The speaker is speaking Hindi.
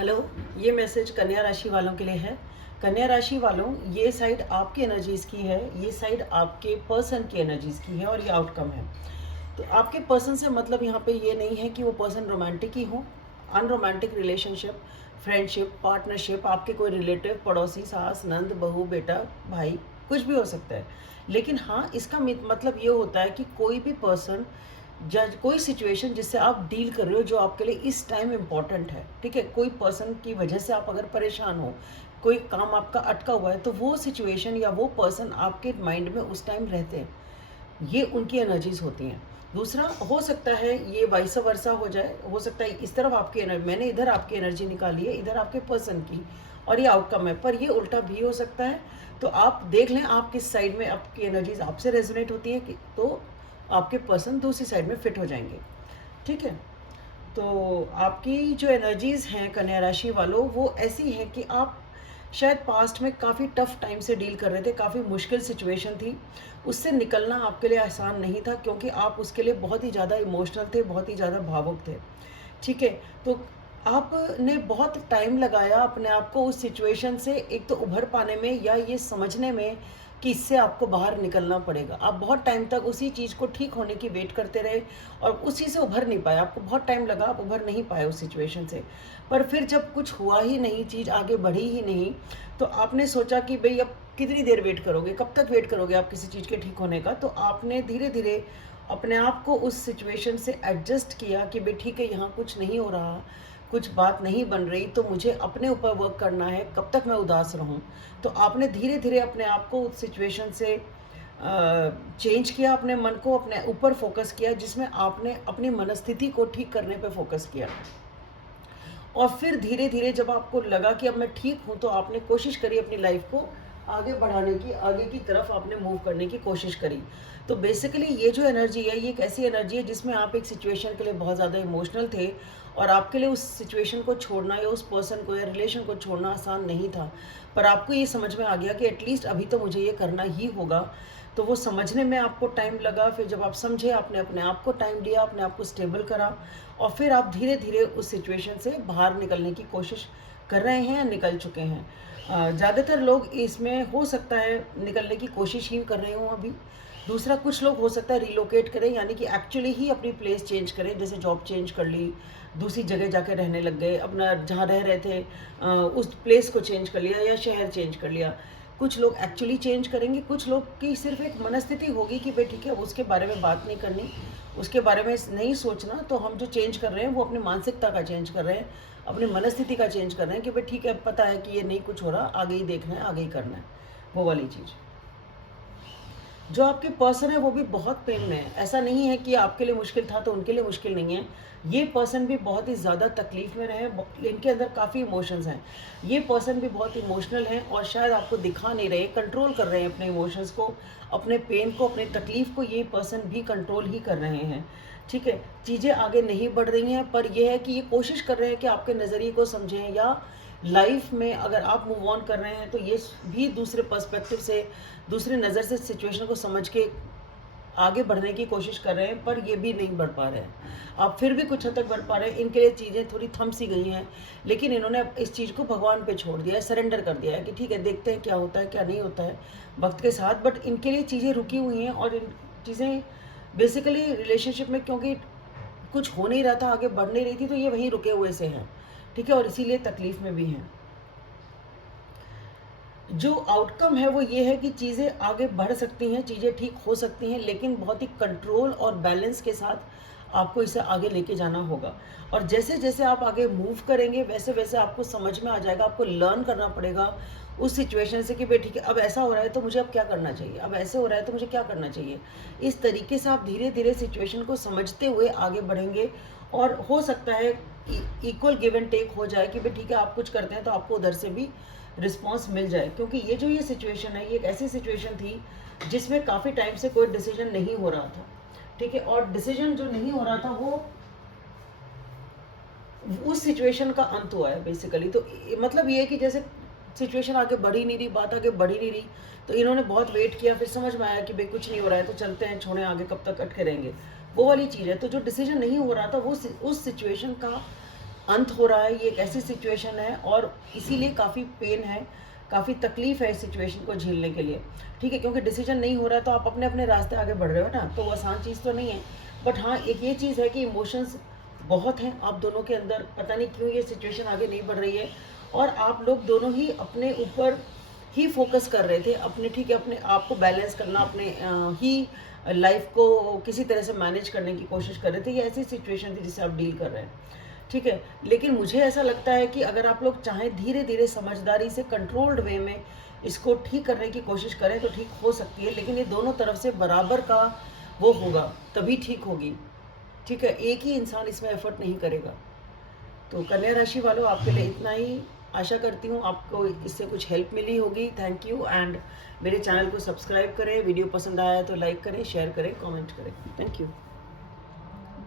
हेलो, ये मैसेज कन्या राशि वालों के लिए है। कन्या राशि वालों, ये साइड आपकी एनर्जीज़ की है, ये साइड आपके पर्सन की एनर्जीज़ की है और ये आउटकम है। तो आपके पर्सन से मतलब यहाँ पे ये नहीं है कि वो पर्सन रोमांटिक ही हो। अनरोमांटिक रिलेशनशिप, फ्रेंडशिप, पार्टनरशिप, आपके कोई रिलेटिव, पड़ोसी, सास, नंद, बहू, बेटा, भाई, कुछ भी हो सकता है। लेकिन हाँ, इसका मतलब ये होता है कि कोई भी पर्सन, जज कोई सिचुएशन जिससे आप डील कर रहे हो जो आपके लिए इस टाइम इम्पॉर्टेंट है, ठीक है, कोई पर्सन की वजह से आप अगर परेशान हो, कोई काम आपका अटका हुआ है, तो वो सिचुएशन या वो पर्सन आपके माइंड में उस टाइम रहते हैं। ये उनकी एनर्जीज होती हैं। दूसरा हो सकता है ये वाइस वर्सा हो जाए, हो सकता है इस तरफ आपकी एनर्जी, मैंने इधर आपकी एनर्जी निकाली है, इधर आपके पर्सन की, और ये आउटकम है, पर ये उल्टा भी हो सकता है। तो आप देख लें आप किस साइड में आपकी एनर्जीज आपसे रेजोनेट होती है, तो आपके पर्सन दूसरी साइड में फिट हो जाएंगे। ठीक है, तो आपकी जो एनर्जीज़ हैं कन्या राशि वालों, वो ऐसी हैं कि आप शायद पास्ट में काफ़ी टफ टाइम से डील कर रहे थे, काफ़ी मुश्किल सिचुएशन थी, उससे निकलना आपके लिए आसान नहीं था, क्योंकि आप उसके लिए बहुत ही ज़्यादा इमोशनल थे, बहुत ही ज़्यादा भावुक थे। ठीक है, तो आपने बहुत टाइम लगाया अपने आप को उस सिचुएशन से एक तो उभर पाने में, या ये समझने में कि इससे आपको बाहर निकलना पड़ेगा। आप बहुत टाइम तक उसी चीज़ को ठीक होने की वेट करते रहे और उसी से उभर नहीं पाए, आपको बहुत टाइम लगा, आप उभर नहीं पाए उस सिचुएशन से। पर फिर जब कुछ हुआ ही नहीं, चीज़ आगे बढ़ी ही नहीं, तो आपने सोचा कि भई अब कितनी देर वेट करोगे, कब तक वेट करोगे आप किसी चीज़ के ठीक होने का? तो आपने धीरे-धीरे अपने आप को उस सिचुएशन से एडजस्ट किया कि भई ठीक है, यहाँ कुछ नहीं हो रहा, कुछ बात नहीं बन रही, तो मुझे अपने ऊपर वर्क करना है, कब तक मैं उदास रहूँ? तो आपने धीरे-धीरे अपने आप को उस सिचुएशन से चेंज किया, अपने मन को अपने ऊपर फ़ोकस किया, जिसमें आपने अपनी मनस्थिति को ठीक करने पे फ़ोकस किया। और फिर धीरे-धीरे जब आपको लगा कि अब मैं ठीक हूँ, तो आपने कोशिश करी अपनी लाइफ़ को आगे बढ़ाने की, आगे की तरफ आपने मूव करने की कोशिश करी। तो बेसिकली ये जो एनर्जी है, ये एक ऐसी एनर्जी है जिसमें आप एक सिचुएशन के लिए बहुत ज़्यादा इमोशनल थे, और आपके लिए उस सिचुएशन को छोड़ना या उस पर्सन को या रिलेशन को छोड़ना आसान नहीं था। पर आपको ये समझ में आ गया कि एटलीस्ट अभी तो मुझे ये करना ही होगा। तो वो समझने में आपको टाइम लगा, फिर जब आप समझे, आपने अपने आप को टाइम दिया, अपने आप को स्टेबल करा, और फिर आप धीरे-धीरे उस सिचुएशन से बाहर निकलने की कोशिश कर रहे हैं या निकल चुके हैं। ज़्यादातर लोग इसमें हो सकता है निकलने की कोशिश ही कर रहे हों अभी। दूसरा, कुछ लोग हो सकता है रिलोकेट करें, यानी कि एक्चुअली ही अपनी प्लेस चेंज करें, जैसे जॉब चेंज कर ली, दूसरी जगह जाके रहने लग गए, अपना जहाँ रह रहे थे उस प्लेस को चेंज कर लिया या शहर चेंज कर लिया। कुछ लोग एक्चुअली चेंज करेंगे, कुछ लोग की सिर्फ एक मनस्थिति होगी कि भाई ठीक है, उसके बारे में बात नहीं करनी, उसके बारे में नहीं सोचना। तो हम जो चेंज कर रहे हैं वो अपनी मानसिकता का चेंज कर रहे हैं, अपनी मनस्थिति का चेंज कर रहे हैं कि भाई ठीक है, पता है कि ये नहीं कुछ हो रहा, आगे ही देखना है, आगे ही करना है, वो वाली चीज़। जो आपके पर्सन है वो भी बहुत प्रेम में है। ऐसा नहीं है कि आपके लिए मुश्किल था तो उनके लिए मुश्किल नहीं है। ये पर्सन भी बहुत ही ज़्यादा तकलीफ़ में रहे, इनके अंदर काफ़ी इमोशंस हैं। ये पर्सन भी बहुत इमोशनल हैं और शायद आपको दिखा नहीं रहे, कंट्रोल कर रहे हैं अपने इमोशंस को, अपने पेन को, अपनी तकलीफ़ को, ये पर्सन भी कंट्रोल ही कर रहे हैं। ठीक है, चीज़ें आगे नहीं बढ़ रही हैं, पर यह है कि ये कोशिश कर रहे हैं कि आपके नज़रिए को समझें, या लाइफ में अगर आप मूव ऑन कर रहे हैं तो ये भी दूसरे पर्सपेक्टिव से, दूसरी नज़र से सिचुएशन को समझ के आगे बढ़ने की कोशिश कर रहे हैं, पर ये भी नहीं बढ़ पा रहे हैं। आप फिर भी कुछ हद तक बढ़ पा रहे हैं, इनके लिए चीज़ें थोड़ी थम सी गई हैं, लेकिन इन्होंने अब इस चीज़ को भगवान पे छोड़ दिया है, सरेंडर कर दिया है कि ठीक है, देखते हैं क्या होता है क्या नहीं होता है वक्त के साथ। बट इनके लिए चीज़ें रुकी हुई हैं, और इन चीज़ें बेसिकली रिलेशनशिप में, क्योंकि कुछ हो नहीं रहा था, आगे बढ़ नहीं रही थी, तो ये वहीं रुके हुए से हैं। ठीक है, और इसीलिए तकलीफ़ में भी हैं। जो आउटकम है वो ये है कि चीज़ें आगे बढ़ सकती हैं, चीज़ें ठीक हो सकती हैं, लेकिन बहुत ही कंट्रोल और बैलेंस के साथ आपको इसे आगे लेके जाना होगा। और जैसे जैसे आप आगे मूव करेंगे, वैसे वैसे आपको समझ में आ जाएगा, आपको लर्न करना पड़ेगा उस सिचुएशन से कि भाई ठीक है, अब ऐसा हो रहा है तो मुझे अब क्या करना चाहिए, अब ऐसे हो रहा है तो मुझे क्या करना चाहिए। इस तरीके से आप धीरे धीरे सिचुएशन को समझते हुए आगे बढ़ेंगे, और हो सकता है इक्वल गिव एंड टेक हो जाए कि भाई ठीक है, आप कुछ करते हैं तो आपको उधर से भी रिस्पॉन्स मिल जाए। क्योंकि ये सिचुएशन है, ये एक ऐसी सिचुएशन थी जिसमें काफ़ी टाइम से कोई डिसीजन नहीं हो रहा था। ठीक है, और डिसीजन जो नहीं हो रहा था वो उस सिचुएशन का अंत हुआ है बेसिकली। तो मतलब ये है कि जैसे सिचुएशन आगे बढ़ ही नहीं रही, बात आगे बढ़ ही नहीं रही, तो इन्होंने बहुत वेट किया, फिर समझ में आया कि भाई कुछ नहीं हो रहा है तो चलते हैं, छोड़ें, आगे कब तक अटके रहेंगे, वो वाली चीज़ है। तो जो डिसीजन नहीं हो रहा था वो उस सिचुएशन का अंत हो रहा है, ये एक ऐसी सिचुएशन है और इसीलिए काफ़ी पेन है, काफ़ी तकलीफ है इस सिचुएशन को झेलने के लिए, ठीक है। क्योंकि डिसीजन नहीं हो रहा है तो आप अपने अपने रास्ते आगे बढ़ रहे हो ना, तो वो आसान चीज़ तो नहीं है। बट हाँ, एक ये चीज़ है कि इमोशंस बहुत हैं आप दोनों के अंदर, पता नहीं क्यों ये सिचुएशन आगे नहीं बढ़ रही है और आप लोग दोनों ही अपने ऊपर ही फोकस कर रहे थे, अपने, ठीक है, अपने आप को बैलेंस करना, अपने ही लाइफ को किसी तरह से मैनेज करने की कोशिश कर रहे थे। ये ऐसी सिचुएशन थी जिसे आप डील कर रहे हैं, ठीक है। लेकिन मुझे ऐसा लगता है कि अगर आप लोग चाहें धीरे धीरे समझदारी से कंट्रोल्ड वे में इसको ठीक करने की कोशिश करें तो ठीक हो सकती है, लेकिन ये दोनों तरफ से बराबर का वो होगा तभी ठीक होगी, ठीक है। एक ही इंसान इसमें एफर्ट नहीं करेगा। तो कन्या राशि वालों, आपके लिए इतना ही। आशा करती हूँ आपको इससे कुछ हेल्प मिली होगी। थैंक यू, एंड मेरे चैनल को सब्सक्राइब करें, वीडियो पसंद आया तो लाइक करें, शेयर करें, कमेंट करें। Thank you.